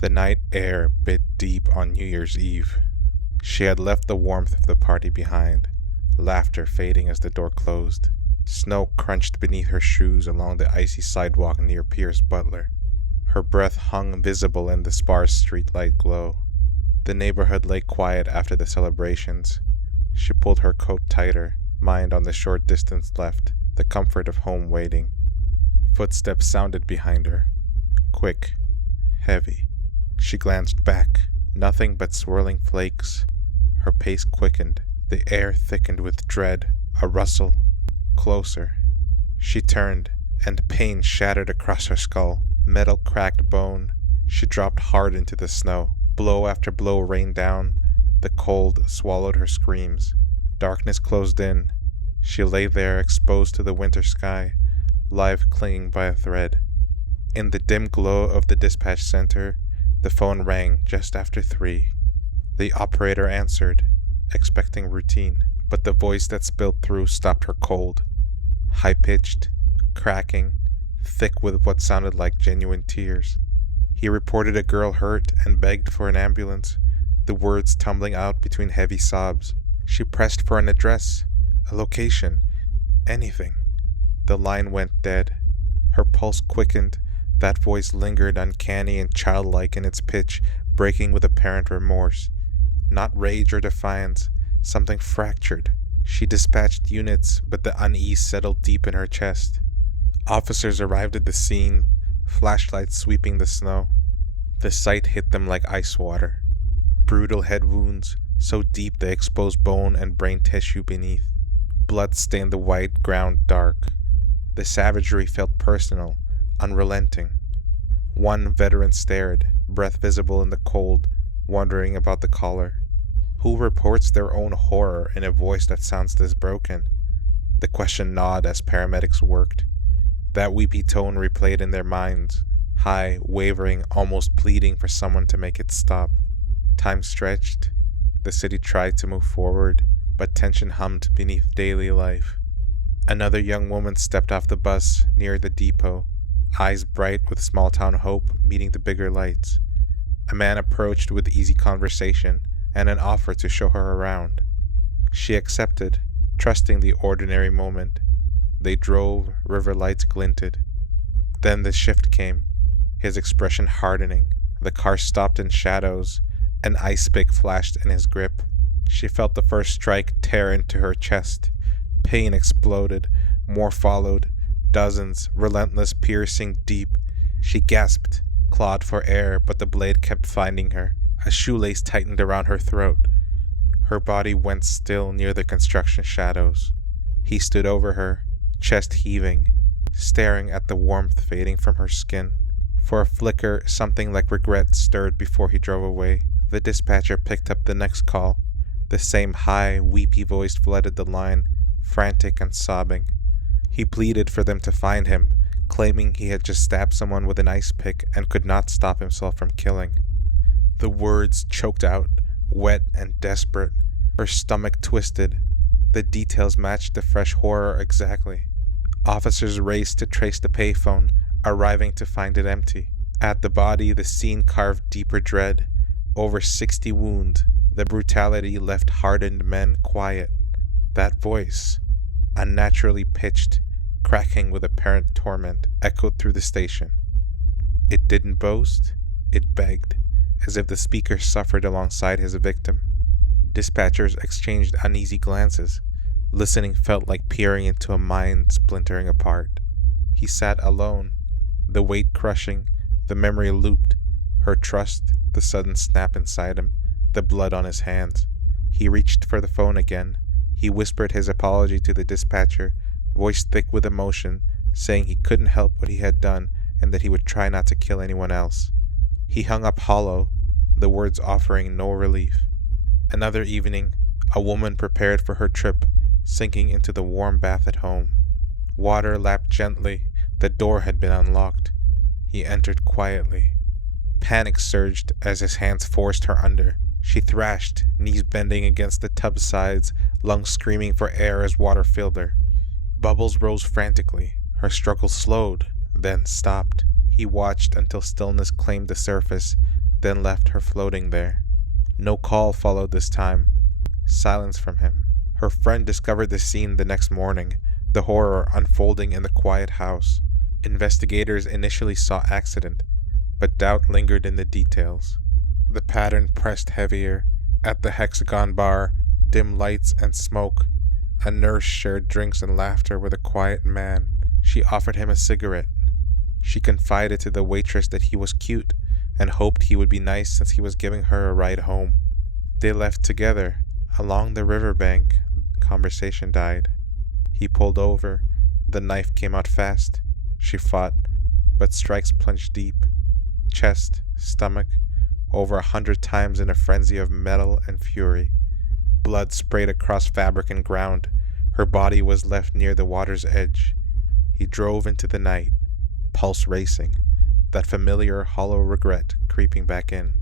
The night air bit deep on New Year's Eve. She had left the warmth of the party behind, laughter fading as the door closed. Snow crunched beneath her shoes along the icy sidewalk near Pierce Butler. Her breath hung visible in the sparse streetlight glow. The neighborhood lay quiet after the celebrations. She pulled her coat tighter, mind on the short distance left, the comfort of home waiting. Footsteps sounded behind her. Quick, heavy. She glanced back. Nothing but swirling flakes. Her pace quickened. The air thickened with dread. A rustle. Closer. She turned, and pain shattered across her skull. Metal cracked bone. She dropped hard into the snow. Blow after blow rained down. The cold swallowed her screams. Darkness closed in. She lay there exposed to the winter sky, life clinging by a thread. In the dim glow of the dispatch center, the phone rang just after 3. The operator answered, expecting routine, but the voice that spilled through stopped her cold. High-pitched, cracking, thick with what sounded like genuine tears. He reported a girl hurt and begged for an ambulance, the words tumbling out between heavy sobs. She pressed for an address, a location, anything. The line went dead. Her pulse quickened. That voice lingered uncanny and childlike in its pitch, breaking with apparent remorse. Not rage or defiance, something fractured. She dispatched units, but the unease settled deep in her chest. Officers arrived at the scene, flashlights sweeping the snow. The sight hit them like ice water. Brutal head wounds, so deep they exposed bone and brain tissue beneath. Blood stained the white ground dark. The savagery felt personal, unrelenting. One veteran stared, breath visible in the cold, wondering about the caller. Who reports their own horror in a voice that sounds this broken? The question gnawed as paramedics worked. That weepy tone replayed in their minds, high, wavering, almost pleading for someone to make it stop. Time stretched. The city tried to move forward, but tension hummed beneath daily life. Another young woman stepped off the bus near the depot, eyes bright with small-town hope meeting the bigger lights. A man approached with easy conversation and an offer to show her around. She accepted, trusting the ordinary moment. They drove, river lights glinted. Then the shift came, his expression hardening. The car stopped in shadows. An ice pick flashed in his grip. She felt the first strike tear into her chest. Pain exploded. More followed. Dozens, relentless, piercing, deep. She gasped, clawed for air, but the blade kept finding her. A shoelace tightened around her throat. Her body went still near the construction shadows. He stood over her, chest heaving, staring at the warmth fading from her skin. For a flicker, something like regret stirred before he drove away. The dispatcher picked up the next call. The same high, weepy voice flooded the line, frantic and sobbing. He pleaded for them to find him, claiming he had just stabbed someone with an ice pick and could not stop himself from killing. The words choked out, wet and desperate. Her stomach twisted. The details matched the fresh horror exactly. Officers raced to trace the payphone, arriving to find it empty. At the body, the scene carved deeper dread. Over 60 wounds. The brutality left hardened men quiet. That voice, unnaturally pitched, cracking with apparent torment, echoed through the station. It didn't boast, it begged, as if the speaker suffered alongside his victim. Dispatchers exchanged uneasy glances. Listening felt like peering into a mind splintering apart. He sat alone, the weight crushing, the memory looped, her trust, the sudden snap inside him, the blood on his hands. He reached for the phone again. He whispered his apology to the dispatcher, voice thick with emotion, saying he couldn't help what he had done and that he would try not to kill anyone else. He hung up hollow, the words offering no relief. Another evening, a woman prepared for her trip, sinking into the warm bath at home. Water lapped gently. The door had been unlocked. He entered quietly. Panic surged as his hands forced her under. She thrashed, knees bending against the tub's sides, lungs screaming for air as water filled her. Bubbles rose frantically. Her struggle slowed, then stopped. He watched until stillness claimed the surface, then left her floating there. No call followed this time. Silence from him. Her friend discovered the scene the next morning, the horror unfolding in the quiet house. Investigators initially saw accident, but doubt lingered in the details. The pattern pressed heavier. At the Hexagon bar, dim lights and smoke, a nurse shared drinks and laughter with a quiet man. She offered him a cigarette. She confided to the waitress that he was cute and hoped he would be nice since he was giving her a ride home. They left together. Along the riverbank, conversation died. He pulled over. The knife came out fast. She fought, but strikes plunged deep. Chest, stomach, over 100 times in a frenzy of metal and fury. Blood sprayed across fabric and ground. Her body was left near the water's edge. He drove into the night, pulse racing, that familiar hollow regret creeping back in.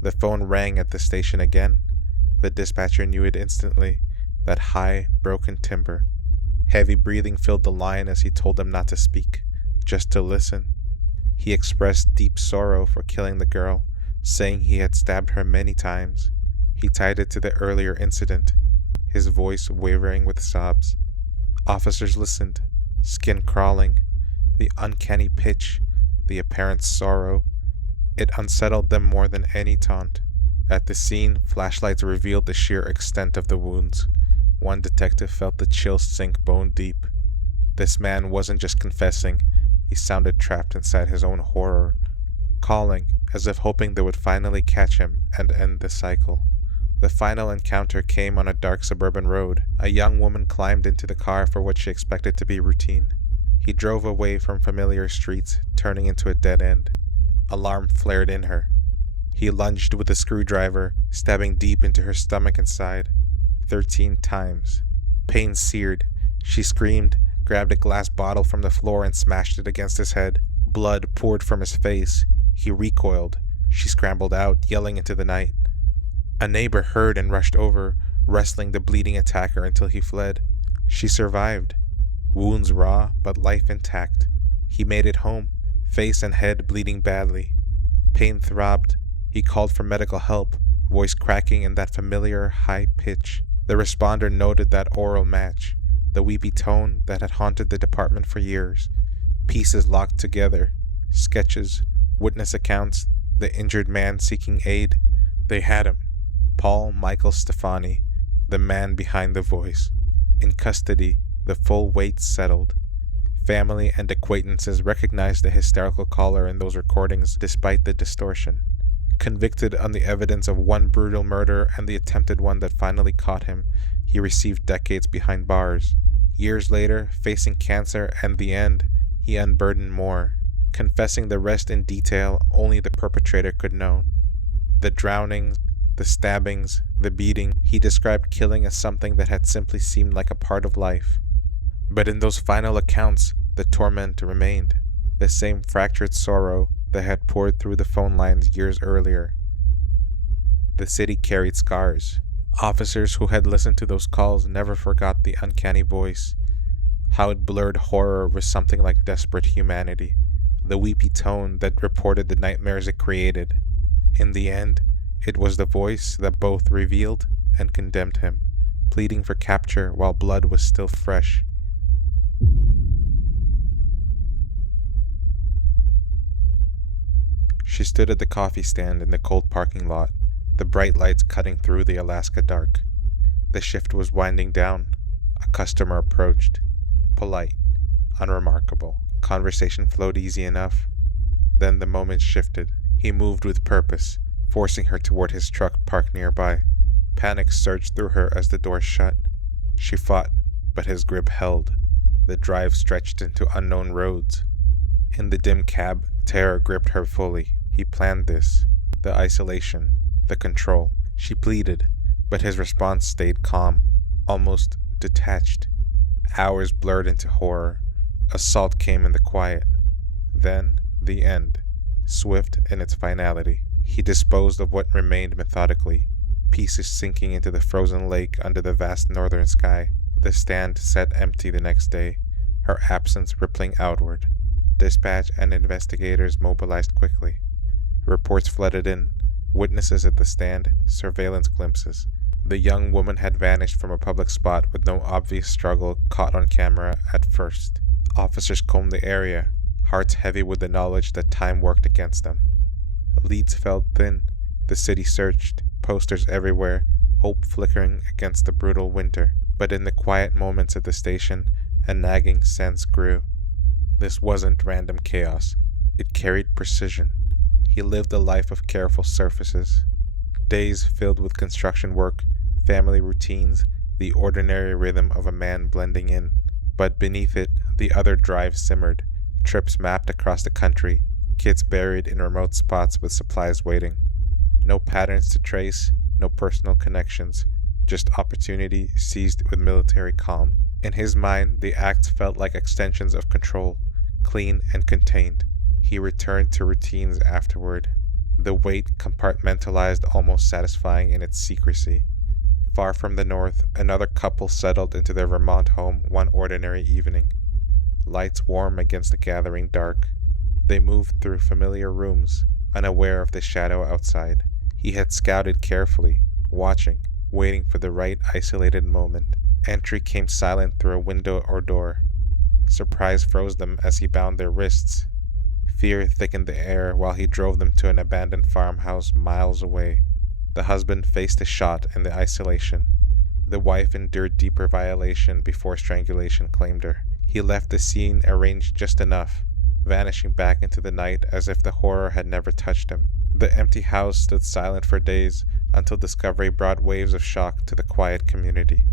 The phone rang at the station again. The dispatcher knew it instantly, that high, broken timbre. Heavy breathing filled the line as he told them not to speak, just to listen. He expressed deep sorrow for killing the girl, saying he had stabbed her many times. He tied it to the earlier incident, his voice wavering with sobs. Officers listened, skin crawling, the uncanny pitch, the apparent sorrow. It unsettled them more than any taunt. At the scene, flashlights revealed the sheer extent of the wounds. One detective felt the chill sink bone deep. This man wasn't just confessing, he sounded trapped inside his own horror, calling as if hoping they would finally catch him and end the cycle. The final encounter came on a dark suburban road. A young woman climbed into the car for what she expected to be routine. He drove away from familiar streets, turning into a dead end. Alarm flared in her. He lunged with a screwdriver, stabbing deep into her stomach and side. 13 times. Pain seared. She screamed, grabbed a glass bottle from the floor and smashed it against his head. Blood poured from his face. He recoiled. She scrambled out, yelling into the night. A neighbor heard and rushed over, wrestling the bleeding attacker until he fled. She survived. Wounds raw, but life intact. He made it home, face and head bleeding badly. Pain throbbed. He called for medical help, voice cracking in that familiar high pitch. The responder noted that oral match, the weepy tone that had haunted the department for years. Pieces locked together, sketches, witness accounts, the injured man seeking aid. They had him. Paul Michael Stephani, the man behind the voice. In custody, the full weight settled. Family and acquaintances recognized the hysterical caller in those recordings despite the distortion. Convicted on the evidence of one brutal murder and the attempted one that finally caught him, he received decades behind bars. Years later, facing cancer and the end, he unburdened more, confessing the rest in detail only the perpetrator could know. The drownings, the stabbings, the beating, he described killing as something that had simply seemed like a part of life. But in those final accounts, the torment remained, the same fractured sorrow that had poured through the phone lines years earlier. The city carried scars. Officers who had listened to those calls never forgot the uncanny voice, how it blurred horror with something like desperate humanity, the weepy tone that reported the nightmares it created. In the end, it was the voice that both revealed and condemned him, pleading for capture while blood was still fresh. She stood at the coffee stand in the cold parking lot, the bright lights cutting through the Alaska dark. The shift was winding down. A customer approached. Polite, unremarkable. Conversation flowed easy enough. Then the moment shifted. He moved with purpose, forcing her toward his truck parked nearby. Panic surged through her as the door shut. She fought, but his grip held. The drive stretched into unknown roads. In the dim cab, terror gripped her fully. He planned this. The isolation, the control. She pleaded, but his response stayed calm, almost detached. Hours blurred into horror. Assault came in the quiet. Then, the end, swift in its finality. He disposed of what remained methodically, pieces sinking into the frozen lake under the vast northern sky. The stand sat empty the next day, her absence rippling outward. Dispatch and investigators mobilized quickly. Reports flooded in, witnesses at the stand, surveillance glimpses. The young woman had vanished from a public spot with no obvious struggle caught on camera at first. Officers combed the area, hearts heavy with the knowledge that time worked against them. Leads fell thin. The city searched, posters everywhere, hope flickering against the brutal winter. But in the quiet moments at the station, a nagging sense grew. This wasn't random chaos. It carried precision. He lived a life of careful surfaces. Days filled with construction work, family routines, the ordinary rhythm of a man blending in. But beneath it, the other drive simmered. Trips mapped across the country, kids buried in remote spots with supplies waiting. No patterns to trace, no personal connections, just opportunity seized with military calm. In his mind, the acts felt like extensions of control, clean and contained. He returned to routines afterward, the weight compartmentalized, almost satisfying in its secrecy. Far from the north, another couple settled into their Vermont home one ordinary evening. Lights warm against the gathering dark. They moved through familiar rooms, unaware of the shadow outside. He had scouted carefully, watching, waiting for the right isolated moment. Entry came silent through a window or door. Surprise froze them as he bound their wrists. Fear thickened the air while he drove them to an abandoned farmhouse miles away. The husband faced a shot in the isolation. The wife endured deeper violation before strangulation claimed her. He left the scene arranged just enough, vanishing back into the night as if the horror had never touched him. The empty house stood silent for days until discovery brought waves of shock to the quiet community.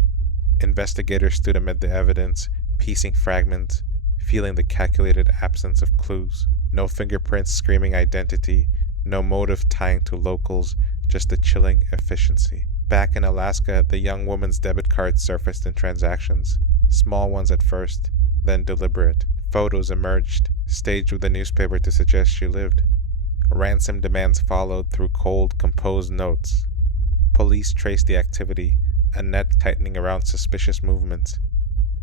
Investigators stood amid the evidence, piecing fragments, feeling the calculated absence of clues. No fingerprints screaming identity, no motive tying to locals, just a chilling efficiency. Back in Alaska, the young woman's debit card surfaced in transactions, small ones at first, then deliberate. Photos emerged, staged with a newspaper to suggest she lived. Ransom demands followed through cold, composed notes. Police traced the activity, a net tightening around suspicious movements.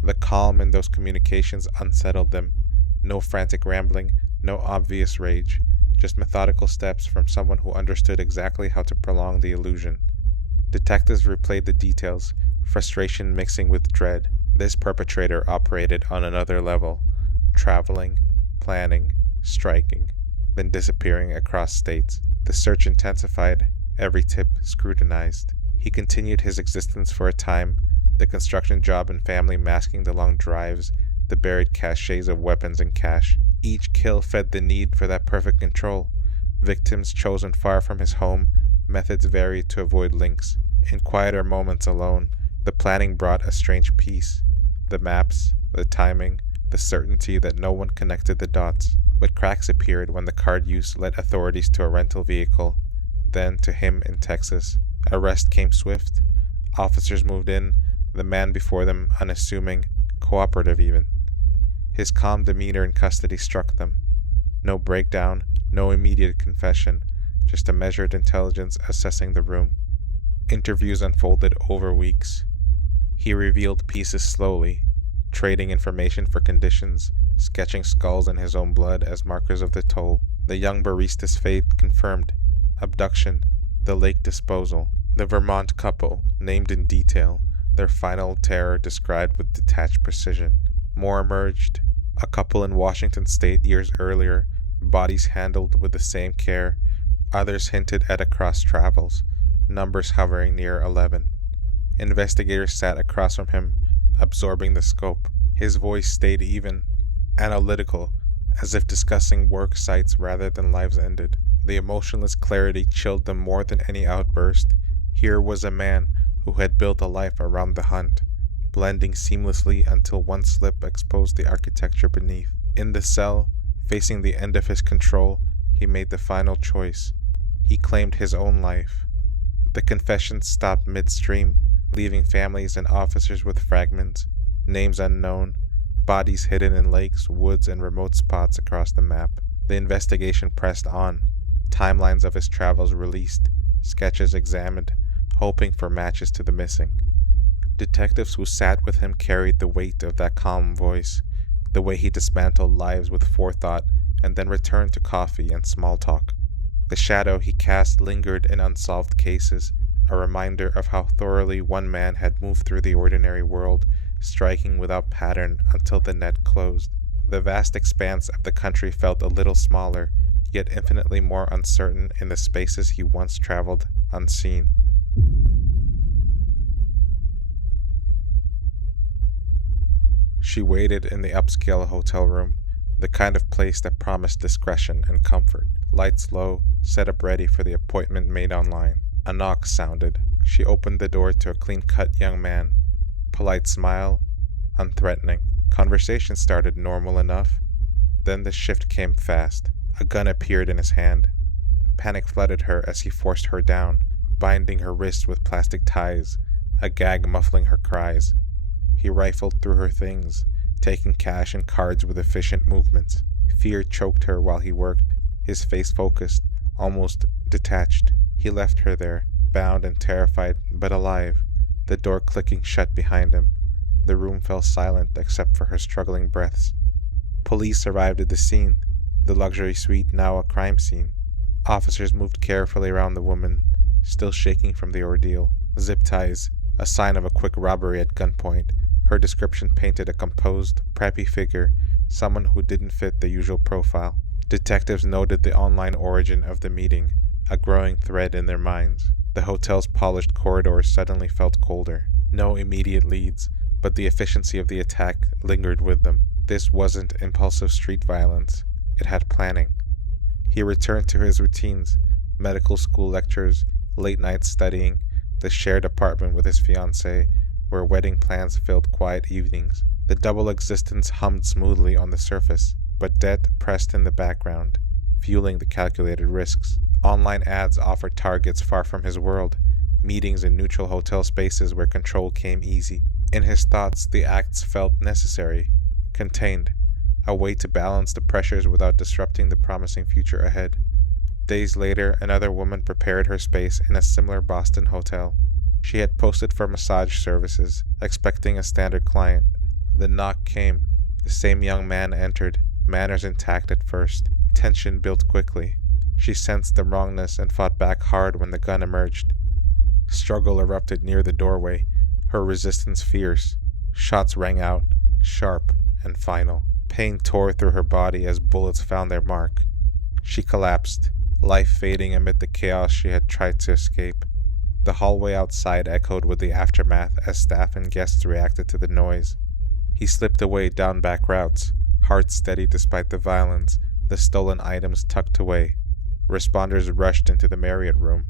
The calm in those communications unsettled them. No frantic rambling, no obvious rage, just methodical steps from someone who understood exactly how to prolong the illusion. Detectives replayed the details, frustration mixing with dread. This perpetrator operated on another level, traveling, planning, striking, then disappearing across states. The search intensified, every tip scrutinized. He continued his existence for a time, the construction job and family masking the long drives, the buried caches of weapons and cash. Each kill fed the need for that perfect control. Victims chosen far from his home, methods varied to avoid links. In quieter moments alone, the planning brought a strange peace. The maps, the timing, the certainty that no one connected the dots. But cracks appeared when the card use led authorities to a rental vehicle, then to him in Texas. Arrest came swift. Officers moved in, the man before them unassuming, cooperative even. His calm demeanor in custody struck them. No breakdown, no immediate confession, just a measured intelligence assessing the room. Interviews unfolded over weeks. He revealed pieces slowly, trading information for conditions, sketching skulls in his own blood as markers of the toll. The young barista's fate confirmed. Abduction, the lake disposal. The Vermont couple, named in detail, their final terror described with detached precision. More emerged. A couple in Washington state years earlier, bodies handled with the same care. Others hinted at across travels, numbers hovering near 11. Investigators sat across from him, absorbing the scope. His voice stayed even, analytical, as if discussing work sites rather than lives ended. The emotionless clarity chilled them more than any outburst. Here was a man who had built a life around the hunt, blending seamlessly until one slip exposed the architecture beneath. In the cell, facing the end of his control, he made the final choice. He claimed his own life. The confession stopped midstream, leaving families and officers with fragments, names unknown, bodies hidden in lakes, woods, and remote spots across the map. The investigation pressed on, timelines of his travels released, sketches examined, hoping for matches to the missing. Detectives who sat with him carried the weight of that calm voice, the way he dismantled lives with forethought and then returned to coffee and small talk. The shadow he cast lingered in unsolved cases, a reminder of how thoroughly one man had moved through the ordinary world, striking without pattern until the net closed. The vast expanse of the country felt a little smaller, yet infinitely more uncertain in the spaces he once traveled unseen. She waited in the upscale hotel room, the kind of place that promised discretion and comfort. Lights low, set up ready for the appointment made online. A knock sounded. She opened the door to a clean-cut young man. Polite smile, unthreatening. Conversation started normal enough. Then the shift came fast. A gun appeared in his hand. Panic flooded her as he forced her down, binding her wrists with plastic ties, a gag muffling her cries. He rifled through her things, taking cash and cards with efficient movements. Fear choked her while he worked, his face focused, almost detached. He left her there, bound and terrified, but alive, the door clicking shut behind him. The room fell silent except for her struggling breaths. Police arrived at the scene, the luxury suite now a crime scene. Officers moved carefully around the woman, still shaking from the ordeal. Zip ties, a sign of a quick robbery at gunpoint. Her description painted a composed, preppy figure, someone who didn't fit the usual profile. Detectives noted the online origin of the meeting, a growing thread in their minds. The hotel's polished corridors suddenly felt colder. No immediate leads, but the efficiency of the attack lingered with them. This wasn't impulsive street violence. It had planning. He returned to his routines, medical school lectures, late nights studying, the shared apartment with his fiancée, where wedding plans filled quiet evenings. The double existence hummed smoothly on the surface, but debt pressed in the background, fueling the calculated risks. Online ads offered targets far from his world, meetings in neutral hotel spaces where control came easy. In his thoughts, the acts felt necessary, contained, a way to balance the pressures without disrupting the promising future ahead. Days later, another woman prepared her space in a similar Boston hotel. She had posted for massage services, expecting a standard client. The knock came. The same young man entered, manners intact at first. Tension built quickly. She sensed the wrongness and fought back hard when the gun emerged. Struggle erupted near the doorway, her resistance fierce. Shots rang out, sharp and final. Pain tore through her body as bullets found their mark. She collapsed, life fading amid the chaos she had tried to escape. The hallway outside echoed with the aftermath as staff and guests reacted to the noise. He slipped away down back routes, heart steady despite the violence, the stolen items tucked away. Responders rushed into the Marriott room,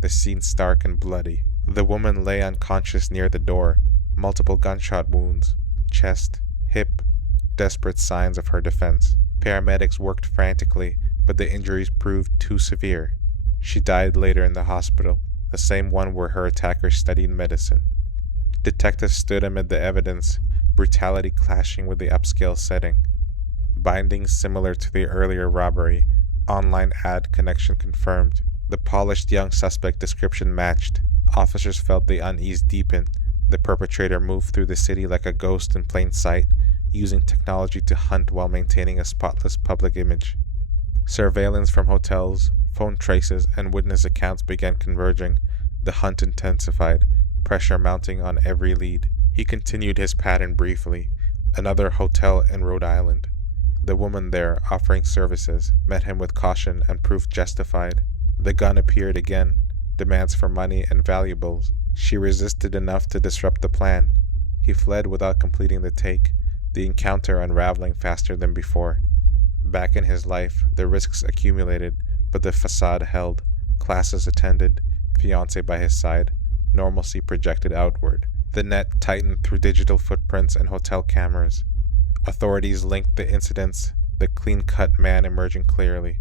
the scene stark and bloody. The woman lay unconscious near the door, multiple gunshot wounds, chest, hip, desperate signs of her defense. Paramedics worked frantically, but the injuries proved too severe. She died later in the hospital, the same one where her attacker studied medicine. Detectives stood amid the evidence, brutality clashing with the upscale setting. Bindings similar to the earlier robbery, online ad connection confirmed. The polished young suspect description matched. Officers felt the unease deepen. The perpetrator moved through the city like a ghost in plain sight, using technology to hunt while maintaining a spotless public image. Surveillance from hotels, phone traces, and witness accounts began converging. The hunt intensified, pressure mounting on every lead. He continued his pattern briefly. Another hotel in Rhode Island. The woman there, offering services, met him with caution and proved justified. The gun appeared again, demands for money and valuables. She resisted enough to disrupt the plan. He fled without completing the take, the encounter unraveling faster than before. Back in his life, the risks accumulated, but the facade held. Classes attended, fiancé by his side, normalcy projected outward. The net tightened through digital footprints and hotel cameras. Authorities linked the incidents, the clean-cut man emerging clearly.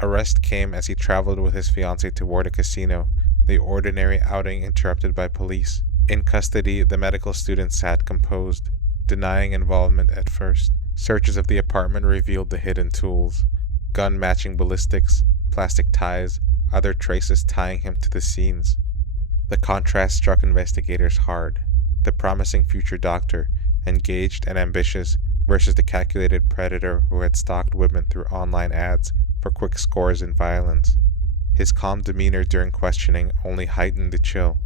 Arrest came as he traveled with his fiancée toward a casino, the ordinary outing interrupted by police. In custody, the medical student sat composed, denying involvement at first. Searches of the apartment revealed the hidden tools. Gun matching ballistics, plastic ties, other traces tying him to the scenes. The contrast struck investigators hard. The promising future doctor, engaged and ambitious, versus the calculated predator who had stalked women through online ads for quick scores in violence. His calm demeanor during questioning only heightened the chill.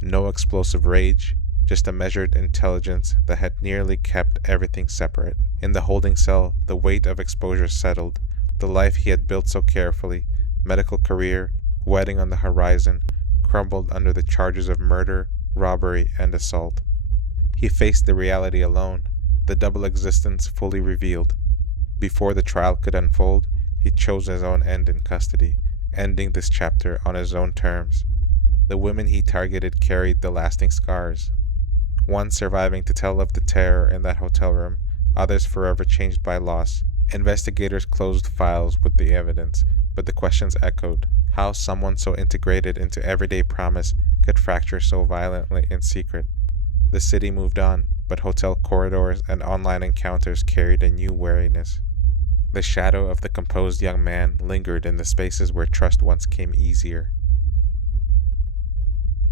No explosive rage, just a measured intelligence that had nearly kept everything separate. In the holding cell, the weight of exposure settled. The life he had built so carefully, medical career, wedding on the horizon, crumbled under the charges of murder, robbery, and assault. He faced the reality alone, the double existence fully revealed. Before the trial could unfold, he chose his own end in custody, ending this chapter on his own terms. The women he targeted carried the lasting scars, one surviving to tell of the terror in that hotel room, others forever changed by loss. Investigators closed files with the evidence, but the questions echoed: how someone so integrated into everyday promise could fracture so violently in secret. The city moved on, but hotel corridors and online encounters carried a new wariness. The shadow of the composed young man lingered in the spaces where trust once came easier.